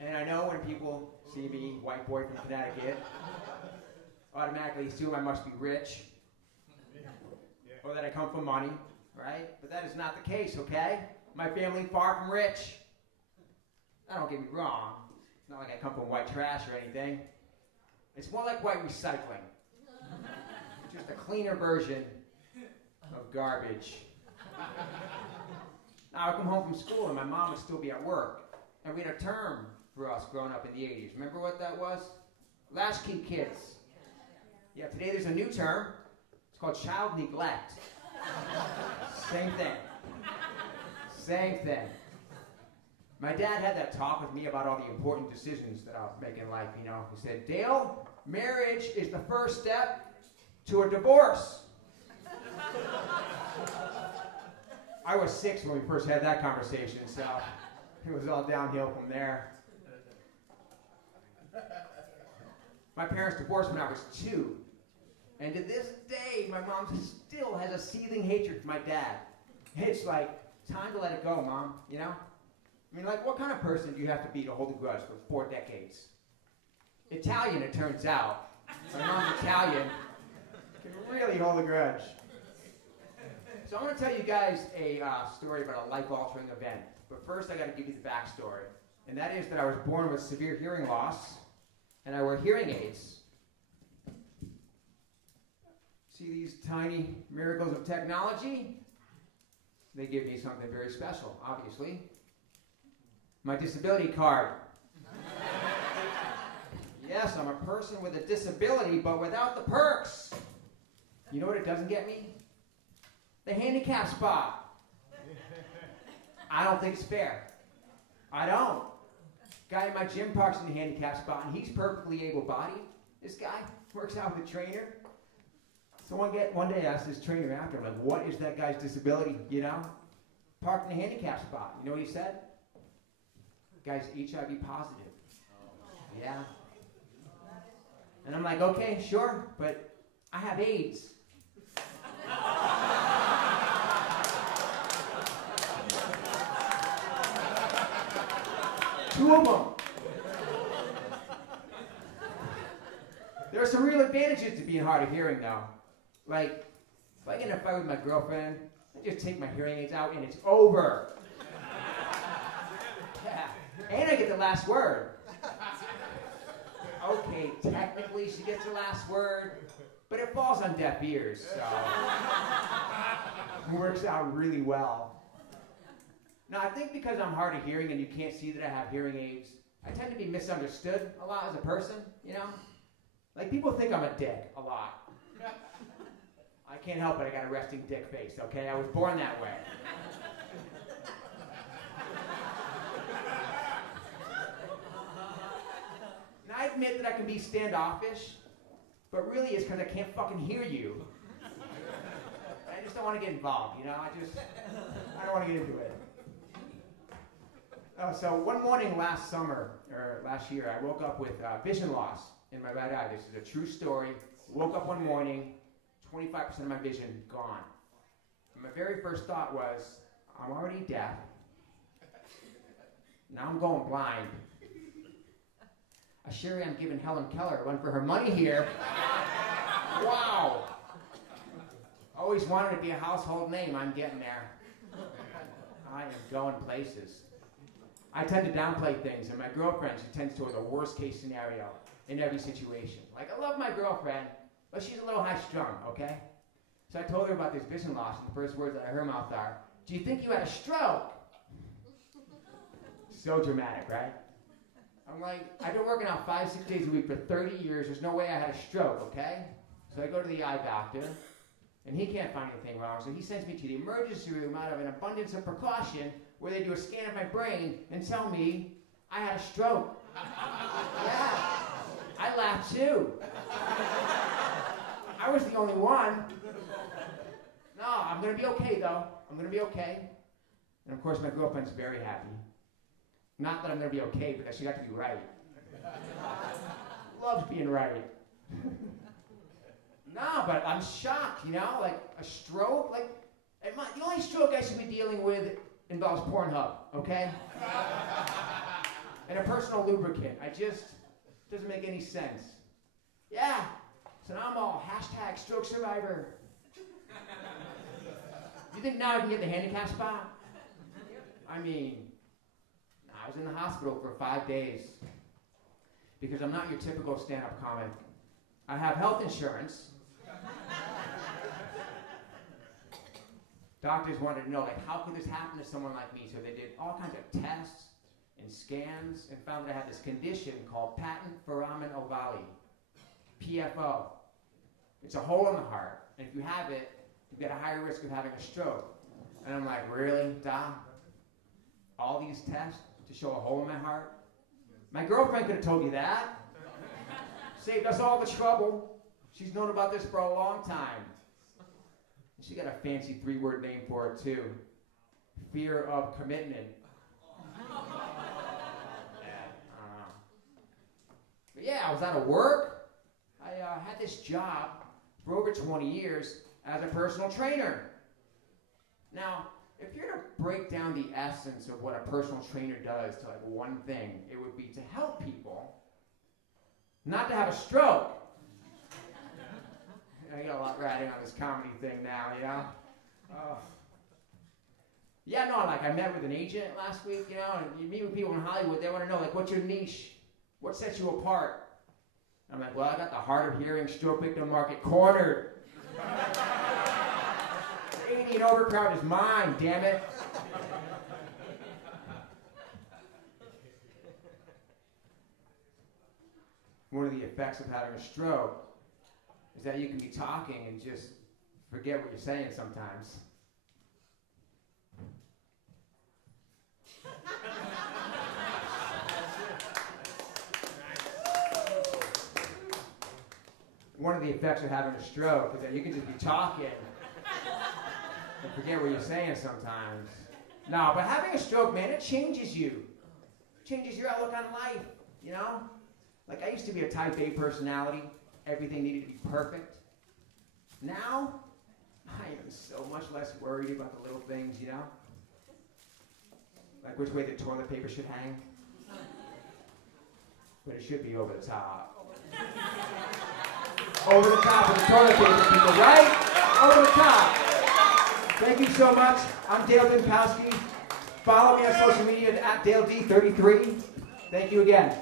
And I know when people see me, white boy from Connecticut, automatically assume I must be rich, or that I come from money, right? But that is not the case, okay? My family far from rich. Now, don't get me wrong. It's not like I come from white trash or anything. It's more like white recycling. Just a cleaner version of garbage. Now, I come home from school and my mom would still be at work. And we had a term for us growing up in the 80s. Remember what that was? Latchkey kids. Yeah, today there's a new term. It's called child neglect. Same thing. Same thing. My dad had that talk with me about all the important decisions that I was making in life, you know. He said, Dale, marriage is the first step to a divorce. I was 6 when we first had that conversation, so it was all downhill from there. My parents divorced when I was 2. And to this day, my mom still has a seething hatred for my dad. It's like, time to let it go, Mom, you know? I mean, like, what kind of person do you have to be to hold a grudge for 4 decades? Italian, it turns out. My mom's Italian. Can really hold a grudge. So I'm going to tell you guys a story about a life-altering event. But first, I got to give you the backstory. And that is that I was born with severe hearing loss, and I wear hearing aids. See these tiny miracles of technology? They give me something very special, obviously. My disability card. Yes, I'm a person with a disability, but without the perks. You know what it doesn't get me? The handicap spot. I don't think it's fair. I don't. Guy in my gym parks in the handicap spot, and he's perfectly able-bodied. This guy works out with a trainer. So one day I asked this trainer after, I'm like, what is that guy's disability, you know? Parked in the handicap spot. You know what he said? The guy's HIV positive. Yeah. And I'm like, okay, sure, but I have AIDS. Two of them. There are some real advantages to being hard of hearing, though. Like, if I get in a fight with my girlfriend, I just take my hearing aids out and it's over. Yeah. And I get the last word. Okay, technically she gets the last word, but it falls on deaf ears, so it works out really well. Now, I think because I'm hard of hearing and you can't see that I have hearing aids, I tend to be misunderstood a lot as a person, you know? Like, people think I'm a dick a lot. I can't help it, I got a resting dick face, okay? I was born that way. Now, I admit that I can be standoffish, but really it's because I can't fucking hear you. I just don't want to get involved, you know? I don't want to get into it. So one morning last year, I woke up with vision loss in my right eye. This is a true story. Woke up one morning, 25% of my vision gone. And my very first thought was, I'm already deaf. Now I'm going blind. I sure am giving Helen Keller a run for her money here. Wow. Always wanted to be a household name. I'm getting there. I am going places. I tend to downplay things, and my girlfriend, she tends toward the worst case scenario in every situation. Like, I love my girlfriend, but she's a little high-strung, okay? So I told her about this vision loss, and the first words out of her mouth are, do you think you had a stroke? So dramatic, right? I'm like, I've been working out 5-6 days a week for 30 years. There's no way I had a stroke, okay? So I go to the eye doctor, and he can't find anything wrong, so he sends me to the emergency room out of an abundance of precaution where they do a scan of my brain and tell me I had a stroke. Yeah, I laughed too. I was the only one. No, I'm going to be okay, though. I'm going to be okay. And, of course, my girlfriend's very happy. Not that I'm going to be okay, because she got to be right. Loves being right. No, but I'm shocked, you know? Like, a stroke? Like, the only stroke I should be dealing with involves Pornhub, okay? and a personal lubricant. Doesn't make any sense. Yeah, so now I'm all hashtag stroke survivor. You think now I can get the handicap spot? I mean, I was in the hospital for 5 days because I'm not your typical stand-up comic. I have health insurance. Doctors wanted to know, like, how could this happen to someone like me? So they did all kinds of tests and scans and found that I had this condition called patent foramen ovale, PFO. It's a hole in the heart, and if you have it, you've got a higher risk of having a stroke. And I'm like, really, Doc? All these tests to show a hole in my heart? My girlfriend could have told you that. Saved us all the trouble. She's known about this for a long time. And she got a fancy 3-word name for it, too. Fear of commitment. But yeah, I was out of work. I had this job for over 20 years as a personal trainer. Now, if you're to break down the essence of what a personal trainer does to like one thing, it would be to help people not to have a stroke. I got a lot riding on this comedy thing now, you know? Yeah, no, like I met with an agent last week, you know, and you meet with people in Hollywood, they want to know, like, what's your niche? What sets you apart? I'm like, well, I got the hard of hearing stroke victim market cornered. 80 and over crowd is mine, damn it. One of the effects of having a stroke is that you can be talking and just forget what you're saying sometimes. One of the effects of having a stroke is that you can just be talking and forget what you're saying sometimes. No, but having a stroke, man, it changes you. It changes your outlook on life, you know? Like, I used to be a type A personality. Everything needed to be perfect. Now, I am so much less worried about the little things, you know? Like which way the toilet paper should hang. But it should be over the top. Over the top of the toilet paper, people, right? Over the top. Thank you so much. I'm Dale Dinkowski. Follow me on social media at DaleD33. Thank you again.